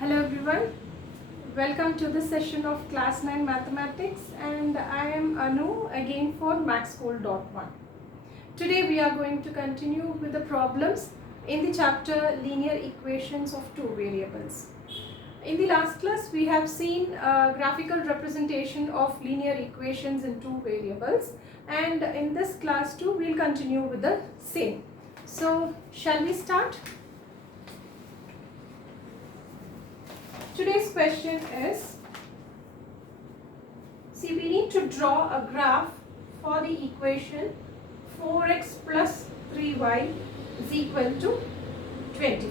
Hello everyone, welcome to this session of class 9 mathematics, and I am Anu again for MathSchool.1. Today we are going to continue with the problems in the chapter linear equations of two variables. In the last class we have seen a graphical representation of linear equations in two variables, and in this class too we will continue with the same. So shall we start? Today's question is, see, we need to draw a graph for the equation 4x plus 3y is equal to 24.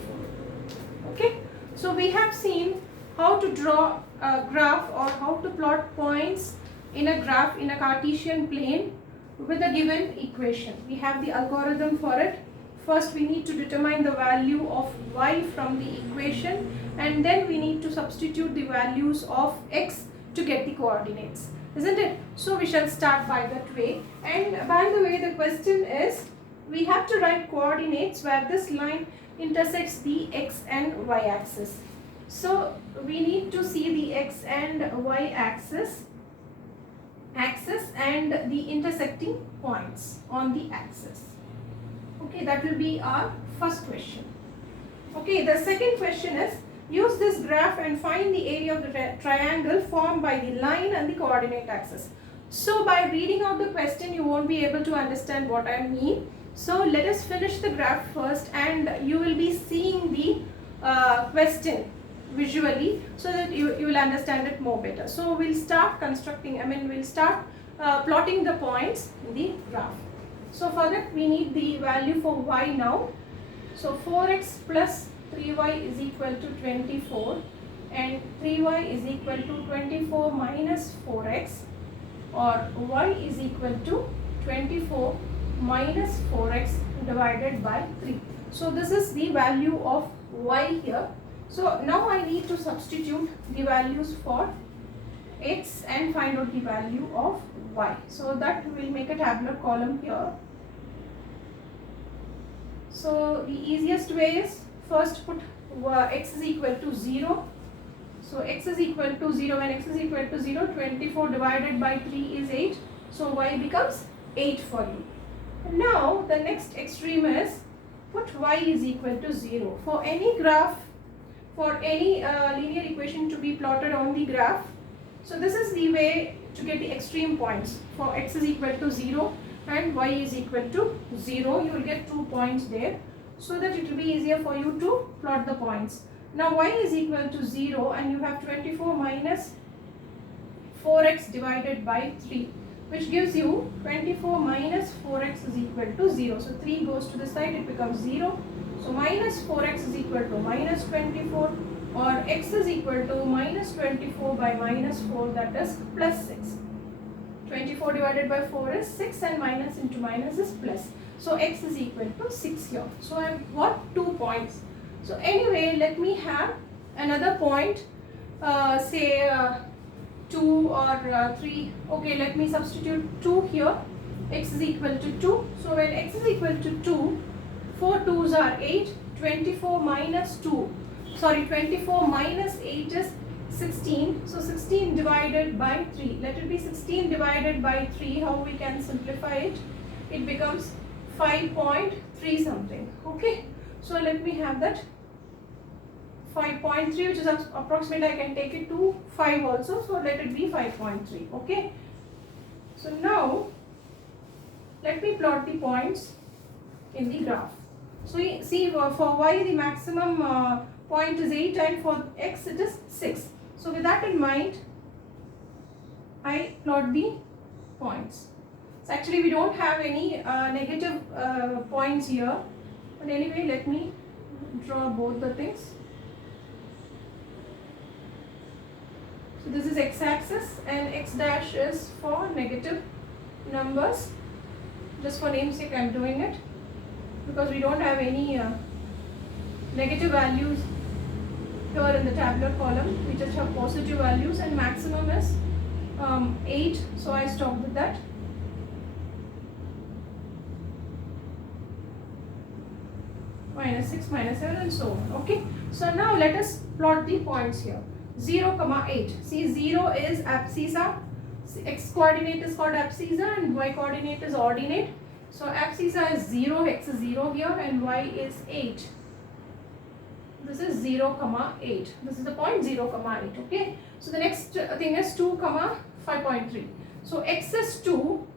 Okay, so we have seen how to draw a graph or how to plot points in a graph in a Cartesian plane with a given equation. We have the algorithm for it. First we need to determine the value of y from the equation, and then we need to substitute the values of x to get the coordinates, isn't it? So we shall start by that way. And by the way, the question is, we have to write coordinates where this line intersects the x and y axis. So we need to see the x and y axis and the intersecting points on the axis. Okay, that will be our first question. Okay, the second question is, use this graph and find the area of the triangle formed by the line and the coordinate axis. So by reading out the question you won't be able to understand what I mean. So let us finish the graph first, and you will be seeing the question visually so that you will understand it more better. So we'll start plotting the points in the graph. So for that we need the value for y now. So 4x plus 3y is equal to 24, and 3y is equal to 24 minus 4x, or y is equal to 24 minus 4x divided by 3. So this is the value of y here. So now I need to substitute the values for x and find out the value of y. So that we will make a tabular column here. So the easiest way is, first put x is equal to 0. So x is equal to 0. When x is equal to 0, 24 divided by 3 is 8. So y becomes 8 for you. Now the next extreme is, put y is equal to 0. For any graph, for any linear equation to be plotted on the graph, so this is the way to get the extreme points. For x is equal to 0 and y is equal to 0, you will get 2 points there, so that it will be easier for you to plot the points. Now y is equal to 0 and you have 24 minus 4x divided by 3, which gives you 24 minus 4x is equal to 0. So 3 goes to the side, it becomes 0. So minus 4x is equal to minus 24, or x is equal to minus 24 by minus 4, that is plus 6. 24 divided by 4 is 6, and minus into minus is plus. So x is equal to 6 here. So I have got 2 points. So anyway, let me have another point, say 2 or 3. Okay, let me substitute 2 here. X is equal to 2. So when x is equal to 2, 4 2s are 8. 24 minus 8 is 16. So 16 divided by 3. Let it be 16 divided by 3. How we can simplify it? It becomes 5.3 something. Okay. So let me have that 5.3, which is approximately, I can take it to 5 also. So let it be 5.3. Okay. So now let me plot the points in the graph. So you see, for y the maximum point is 8, and for x it is 6. So with that in mind, I plot the points. So actually we don't have any negative points here, but anyway, let me draw both the things. So this is x-axis, and x dash is for negative numbers. Just for namesake I am doing it, because we don't have any negative values here in the tabular column. We just have positive values, and maximum is 8, so I stopped with that. -6, -7 and so on. Okay. So now let us plot the points here. 0, 8. See, 0 is abscissa. X coordinate is called abscissa and y coordinate is ordinate. So abscissa is 0, x is 0 here and y is 8. This is 0, 8. This is the point 0, 8. Okay. So the next thing is 2, 5.3. So x is 2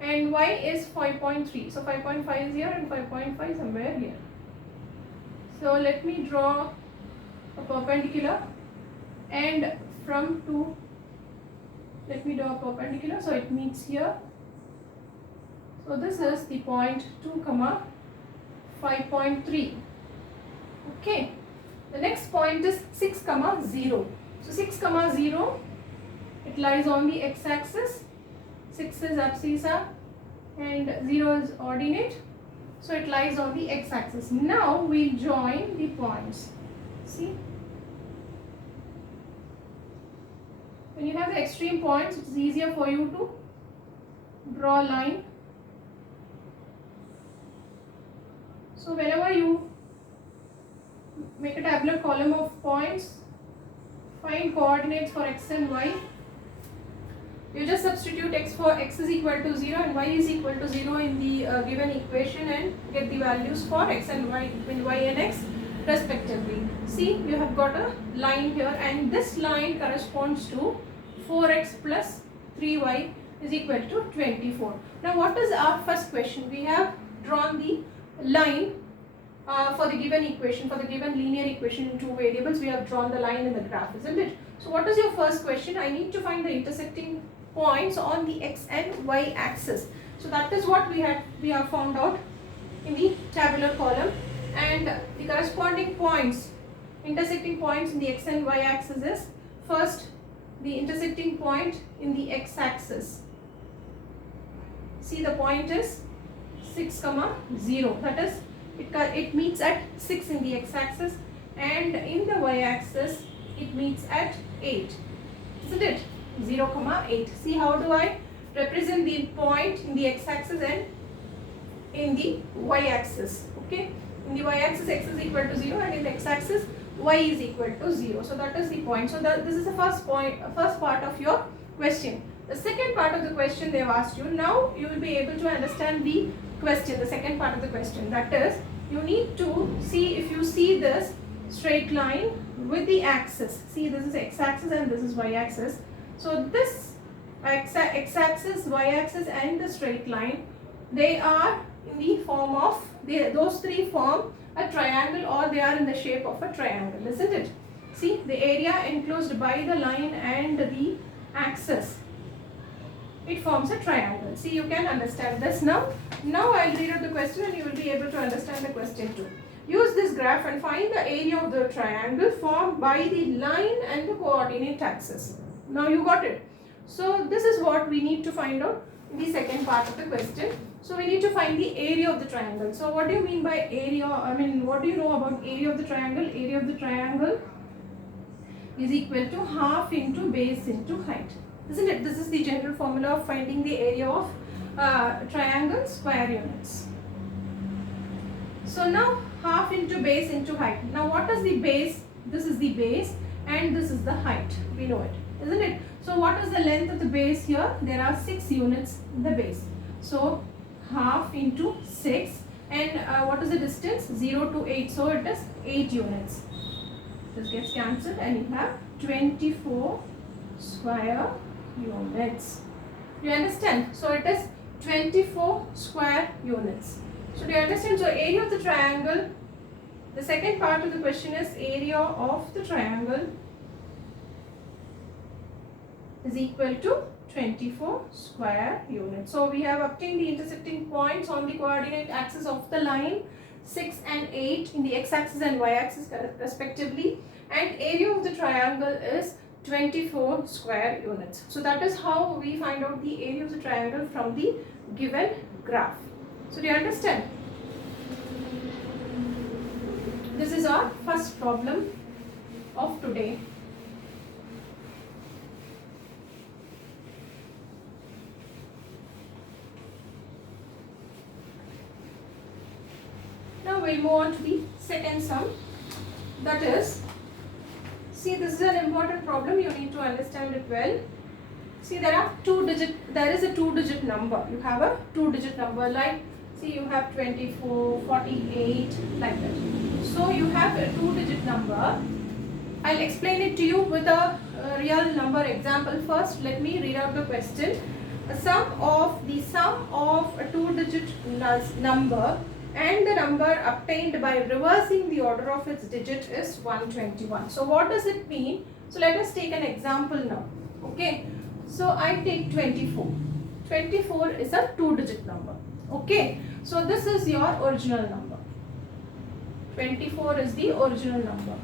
and y is 5.3. So 5.5 is here and 5.5 somewhere here. So let me draw a perpendicular, and from 2, let me draw a perpendicular. So it meets here. So this is the point 2, 5.3. Okay. The next point is 6, 0. So 6, 0, it lies on the x-axis. 6 is abscissa and 0 is ordinate. So it lies on the x-axis. Now we join the points. See? When you have the extreme points, it is easier for you to draw a line. So whenever you make a tabular column of points, find coordinates for x and y. You just substitute x for x is equal to 0 and y is equal to 0 in the given equation and get the values for x and y, between y and x respectively. See, you have got a line here and this line corresponds to 4x plus 3y is equal to 24. Now what is our first question? We have drawn the line for the given equation, for the given linear equation in two variables. We have drawn the line in the graph, isn't it? So what is your first question? I need to find the intersecting points on the x and y axis. So that is what we have found out in the tabular column, and the corresponding points, intersecting points in the x and y axis is first the intersecting point in the x axis. See, the point is 6, 0. That is, it meets at 6 in the x axis, and in the y axis it meets at 8, isn't it? 0, 8. See, how do I represent the point in the x axis and in the y axis? Okay, in the y axis x is equal to 0 and in the x axis y is equal to 0. So that is the point. So this is the first part of your question. The second part of the question they have asked you. Now you will be able to understand the question, the second part of the question. That is, you need to see, if you see this straight line with the axis. See, this is x-axis and this is y-axis. So this x-axis, y-axis and the straight line, they are in the form of, those three form a triangle, or they are in the shape of a triangle, isn't it? See, the area enclosed by the line and the axis, it forms a triangle. See, you can understand this now. Now I'll read out the question and you will be able to understand the question too. Use this graph and find the area of the triangle formed by the line and the coordinate axis. Now you got it. So this is what we need to find out in the second part of the question. So we need to find the area of the triangle. So what do you mean by area? I mean, what do you know about area of the triangle? Area of the triangle is equal to half into base into height, isn't it? This is the general formula of finding the area of triangle square units. So now half into base into height. Now what is the base? This is the base and this is the height. We know it, isn't it? So what is the length of the base here? There are 6 units in the base. So half into 6, and what is the distance? 0 to 8. So it is 8 units. This gets cancelled and you have 24 square units. Do you understand? So it is 24 square units. So do you understand? So area of the triangle, the second part of the question is area of the triangle is equal to 24 square units. So we have obtained the intersecting points on the coordinate axis of the line 6 and 8 in the x-axis and y-axis respectively, and area of the triangle is 24 square units. So that is how we find out the area of the triangle from the given graph. So do you understand? This is our first problem of today. Now we'll move on to the second sum, that is, see, this is an important problem, you need to understand it well. See, there is a 2-digit number. You have a 2-digit number, like, see, you have 24, 48, like that. So you have a 2-digit number. I'll explain it to you with a real number example. First, let me read out the question. The sum of a 2-digit number and the number obtained by reversing the order of its digit is 121. So what does it mean? So let us take an example now. Okay. So I take 24. 24 is a 2-digit number. Okay. So this is your original number. 24 is the original number.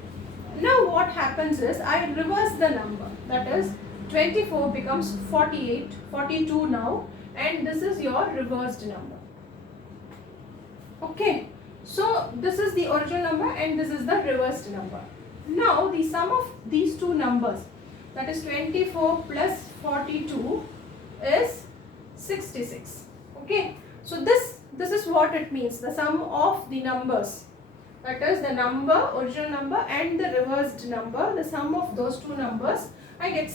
Now what happens is I reverse the number. That is 24 becomes 48, 42 now, and this is your reversed number. Okay. So this is the original number and this is the reversed number. Now the sum of these two numbers, that is 24 plus 42 is 66. Okay. So this is what it means, the sum of the numbers. That is the number, original number and the reversed number. The sum of those two numbers, I get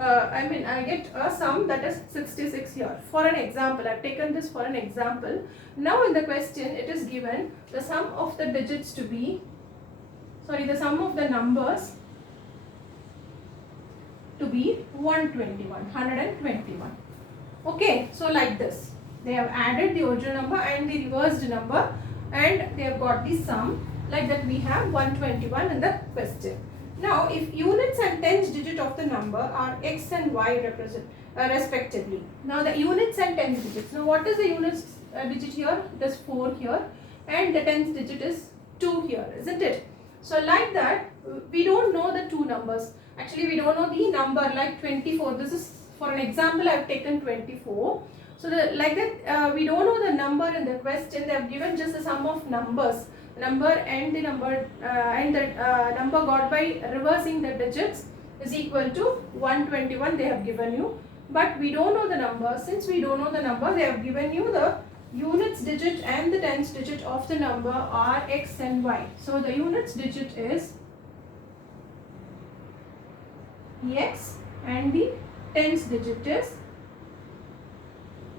I get a sum that is 66 here. For an example, I have taken this for an example. Now in the question, it is given the sum of the digits to be, the sum of the numbers to be 121. Okay, so like this. They have added the original number and the reversed number, and they have got the sum. Like that, we have 121 in the question. Now, if units and tens digit of the number are x and y respectively. Now, the units and tens digits. Now, what is the units digit here? It is 4 here, and the tens digit is 2 here, isn't it? So, like that, we don't know the two numbers. Actually, we don't know the number, like 24. This is for an example. I have taken 24. So, like that, we don't know the number in the question. They have given just the sum of numbers, number and the number number got by reversing the digits is equal to 121. They have given you, but we don't know the number. Since we don't know the number, they have given you the units digit and the tens digit of the number are x and y. So the units digit is x and the tens digit is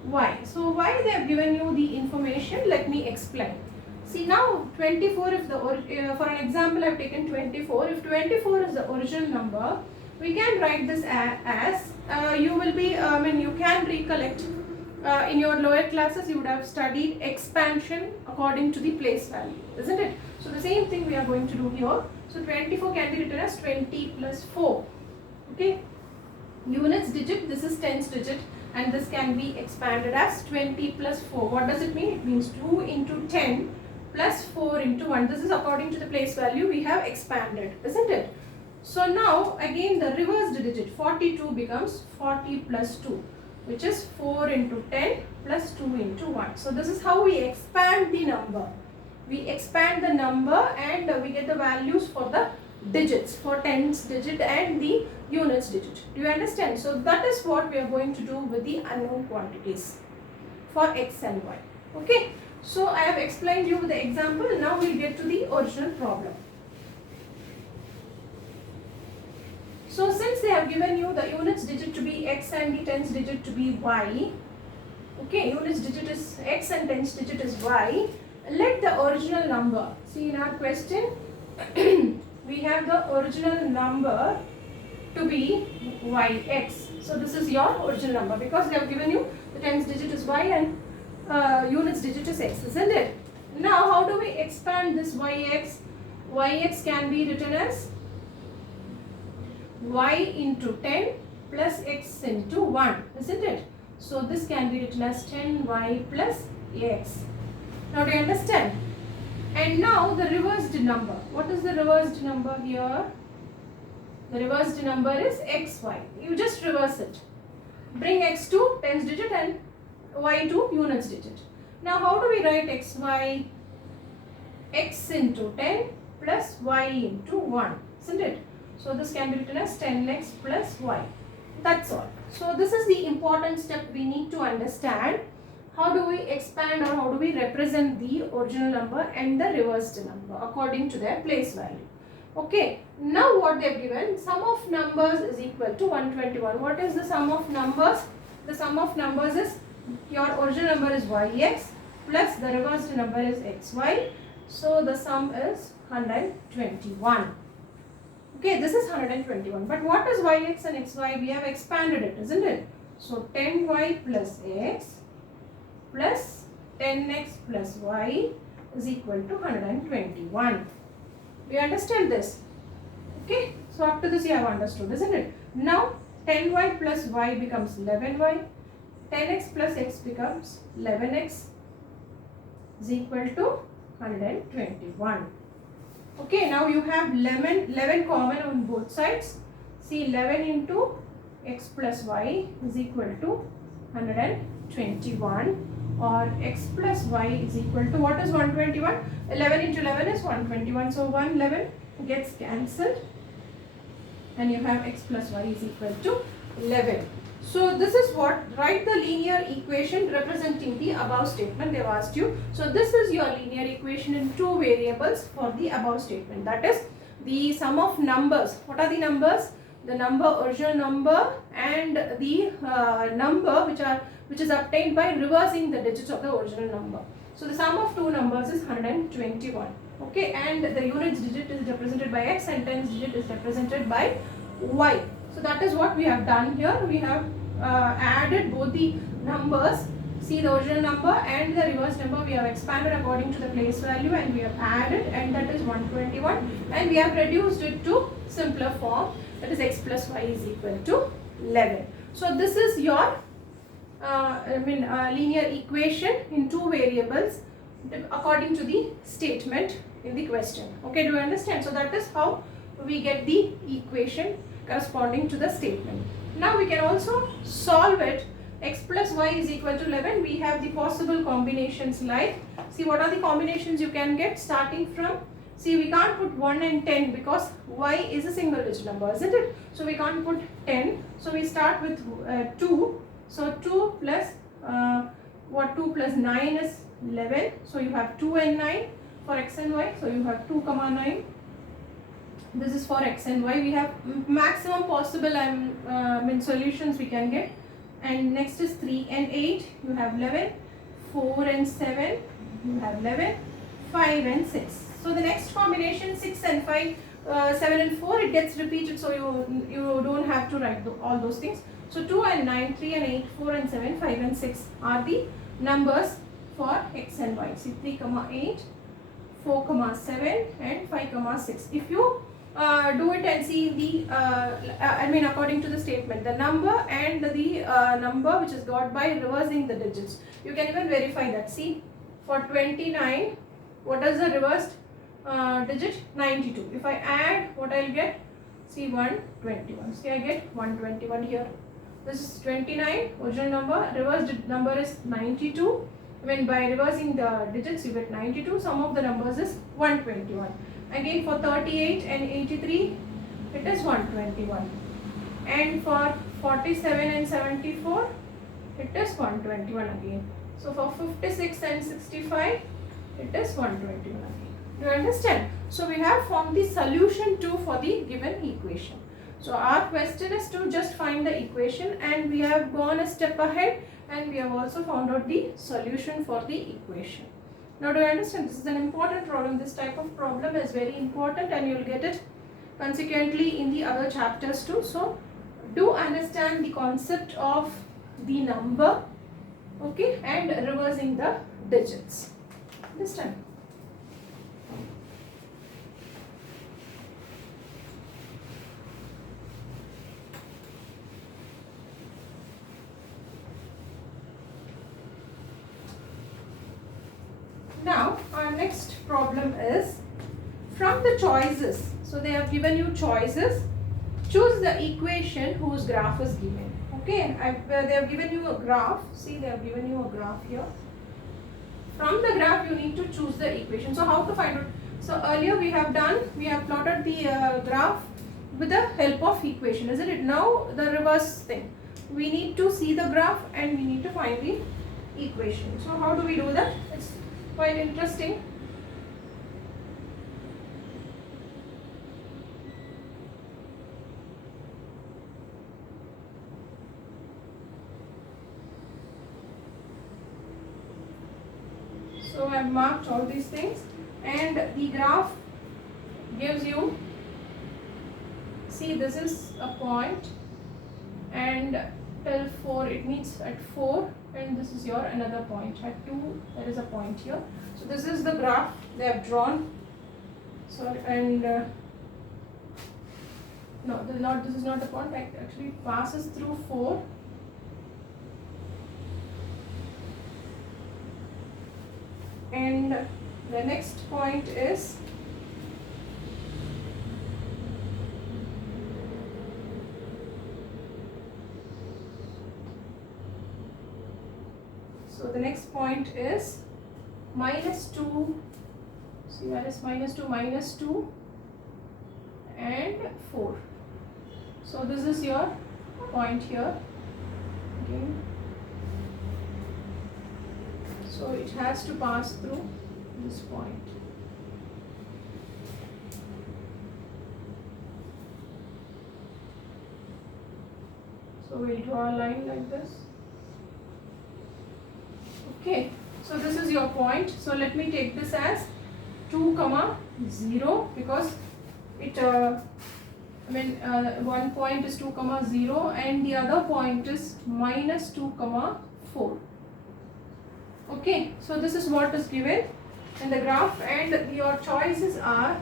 y. So why they have given you the information? Let me explain. See, now 24, if for an example I have taken 24, if 24 is the original number, we can write this as you will be, you can recollect in your lower classes you would have studied expansion according to the place value, isn't it? So the same thing we are going to do here. So 24 can be written as 20 plus 4. Okay, units digit, this is tens digit, and this can be expanded as 20 plus 4. What does it mean? It means 2 into 10 plus 4 into 1. This is according to the place value we have expanded, isn't it? So now again the reversed digit 42 becomes 40 plus 2, which is 4 into 10 plus 2 into 1. So this is how we expand the number. We expand the number and we get the values for the digits, for tens digit and the units digit. Do you understand? So that is what we are going to do with the unknown quantities for x and y. Okay. So I have explained you the example. Now we get to the original problem. So since they have given you the units digit to be x and the tens digit to be y, okay, units digit is x and tens digit is y, let the original number, see in our question, we have the original number to be yx. So this is your original number because they have given you the tens digit is y and units digit is x, isn't it? Now how do we expand this yx? Yx can be written as y into 10 plus x into 1, isn't it? So this can be written as 10y plus x. Now do you understand? And now the reversed number. What is the reversed number here? The reversed number is xy. You just reverse it. Bring x to tens digit and y to units digit. Now how do we write xy? X into 10 plus y into 1, isn't it? So this can be written as 10x plus y. That's all. So this is the important step we need to understand. how do we expand or how do we represent the original number and the reversed number according to their place value. Okay, now what they have given, sum of numbers is equal to 121. What is the sum of numbers? The sum of numbers is your original number is yx plus the reversed number is xy. So the sum is 121. Okay, this is 121. But what is yx and xy? We have expanded it, isn't it? So 10y plus x plus 10x plus y is equal to 121. We understand this? Okay, so up to this you have understood, isn't it? Now 10y plus y becomes 11y, 10x plus x becomes 11x is equal to 121. Okay, now you have 11 common on both sides. See, 11 into x plus y is equal to 121, or x plus y is equal to, what is 121? 11 into 11 is 121. So 111 gets cancelled and you have x plus y is equal to 11. So this is what, write the linear equation representing the above statement they have asked you. So this is your linear equation in two variables for the above statement. That is the sum of numbers. What are the numbers? The number, original number, and the number which is obtained by reversing the digits of the original number. So the sum of two numbers is 121. Okay, and the units digit is represented by x and tens digit is represented by y. So that is what we have done here. We have added both the numbers. See, the original number and the reverse number we have expanded according to the place value and we have added, and that is 121, and we have reduced it to simpler form, that is x plus y is equal to 11. So this is your linear equation in two variables according to the statement in the question. Okay, do you understand? So that is how we get the equation corresponding to the statement. Now we can also solve it. X plus y is equal to 11. We have the possible combinations like, see, what are the combinations you can get starting from, see, we can't put 1 and 10 because y is a single digit number, isn't it? So we can't put 10. So we start with 2. So 2 plus 2 plus 9 is 11. So you have 2 and 9 for x and y. So you have 2 comma 9. This is for x and y. We have maximum possible solutions we can get. And next is 3 and 8. You have 11. 4 and 7. You have 11. 5 and 6. So the next combination 6 and 5, 7 and 4, it gets repeated. So you don't have to write all those things. So 2 and 9, 3 and 8, 4 and 7, 5 and 6 are the numbers for x and y. See, 3 comma 8, 4 comma 7 and 5 comma 6. If you do it and see the according to the statement, the number and the number which is got by reversing the digits, you can even verify that. See, for 29, what is the reversed digit? 92. If I add, what I'll get? See, 121. See, I get 121 here. This is 29, original number, reversed number is 92. When by reversing the digits you get 92, sum of the numbers is 121. Again for 38 and 83, it is 121. And for 47 and 74, it is 121 again. So for 56 and 65, it is 121 again. Do you understand? So we have formed the solution too for the given equation. So our question is to just find the equation, and we have gone a step ahead and we have also found out the solution for the equation. Now do you understand? This is an important problem. This type of problem is very important and you will get it consequently in the other chapters too. So do understand the concept of the number, okay, and reversing the digits. Understand? Now our next problem is from the choices. So they have given you choices. Choose the equation whose graph is given. Okay, they have given you a graph. See, they have given you a graph here. From the graph you need to choose the equation. So how to find it? So earlier we have plotted the graph with the help of equation, isn't it? Now the reverse thing. We need to see the graph and we need to find the equation. So how do we do that? It's quite interesting. So I have marked all these things, and the graph gives you, see, this is a point, and till 4 it meets at 4, and this is your another point at 2, there is a point here. So this is the graph they have drawn. So, and no, this is not the point, actually it passes through 4. And the next point is -2. See, that is -2 and 4. So this is your point here. Okay. So it has to pass through this point. So we'll draw a line like this. Okay, so this is your point. So let me take this as 2, 0, because it one point is 2, 0, and the other point is -2, 4. Okay, so this is what is given in the graph, and your choices are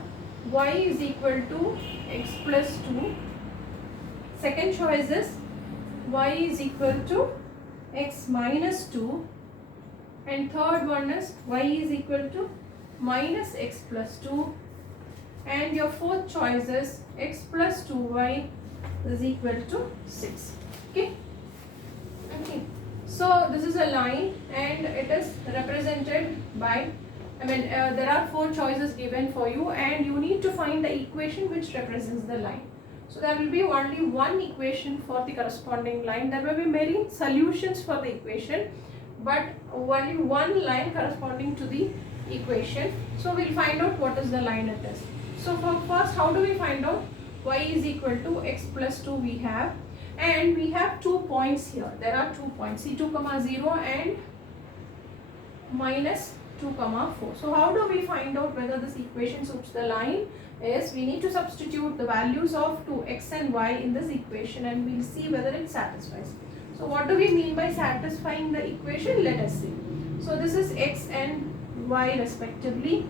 y is equal to x plus 2. Second choice is y is equal to x minus 2. And third one is y is equal to minus x plus 2. And your fourth choice is x plus 2y is equal to 6. Okay. Okay. So this is a line, and it is represented by, there are 4 choices given for you, and you need to find the equation which represents the line. So there will be only one equation for the corresponding line. There will be many solutions for the equation, but only one line corresponding to the equation. So we'll find out what is the line it is. So for first, how do we find out? Y is equal to x plus 2 we have, and we have 2 points here. There are 2 points, C 2, 0 and -2, 4. So how do we find out whether this equation suits the line? Is we need to substitute the values of 2 x and y in this equation, and we'll see whether it satisfies. So what do we mean by satisfying the equation? Let us see. So this is x and y respectively.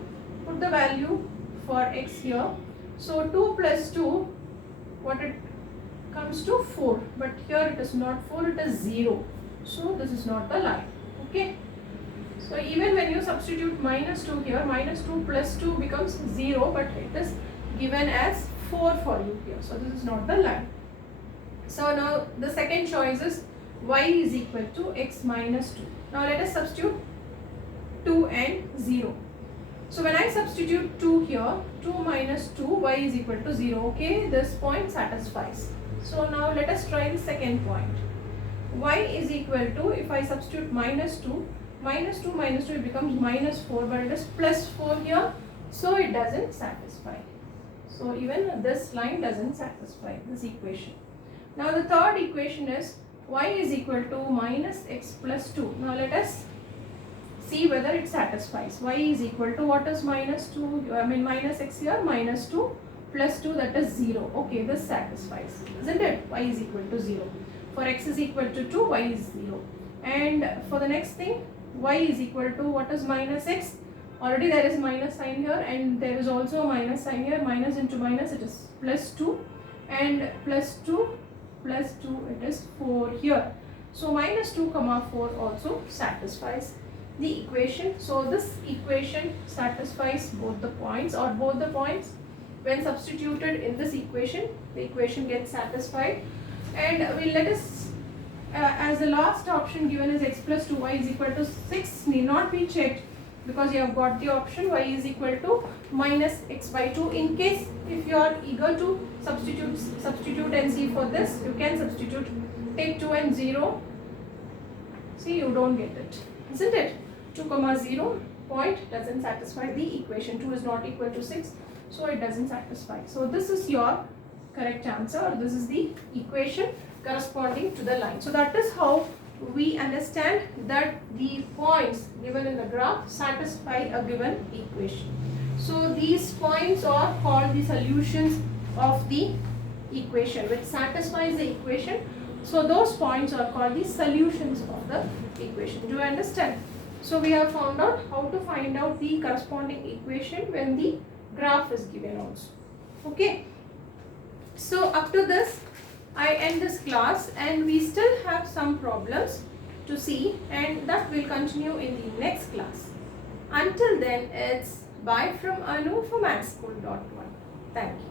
Put the value for x here. So 2 plus 2, what it comes to 4, but here it is not 4, it is 0. So this is not the line. Okay. So even when you substitute -2 here, -2 plus 2 becomes 0, but it is given as 4 for you here. So this is not the line. So now the second choice is y is equal to x minus 2. Now let us substitute 2 and 0. So when I substitute 2 here, 2 minus 2, y is equal to 0. Okay, this point satisfies. So now let us try the second point. Y is equal to, if I substitute -2, -2 it becomes -4, but it is +4 here, so it doesn't satisfy. So even this line doesn't satisfy this equation. Now the third equation is y is equal to -x plus 2. Now let us see whether it satisfies. Y is equal to, what is -2? Minus x here, -2 plus 2, that is 0. Okay, this satisfies, isn't it? Y is equal to 0. For x is equal to 2, y is 0. And for the next thing, y is equal to, what is -x? Already there is minus sign here, and there is also a minus sign here. Minus into minus, it is +2, and +2 plus 2, it is 4 here. So -2, 4 also satisfies the equation. So this equation satisfies both the points, or both the points when substituted in this equation, the equation gets satisfied. And we'll let us, as the last option given is x plus 2y is equal to 6, need not be checked, because you have got the option y is equal to -x/2. In case if you are eager to substitute and see for this, you can substitute, take 2 and 0. See, you don't get it. isn't it? 2 comma 0 point doesn't satisfy the equation. 2 is not equal to 6, so it doesn't satisfy. So this is your correct answer, or this is the equation corresponding to the line. So that is how we understand that the points given in the graph satisfy a given equation. So these points are called the solutions of the equation which satisfies the equation. So those points are called the solutions of the equation. Do you understand? So we have found out how to find out the corresponding equation when the graph is given also. Okay. So up to this I end this class, and we still have some problems to see, and that will continue in the next class. Until then, it's bye from Anu from mathschool.1. Thank you.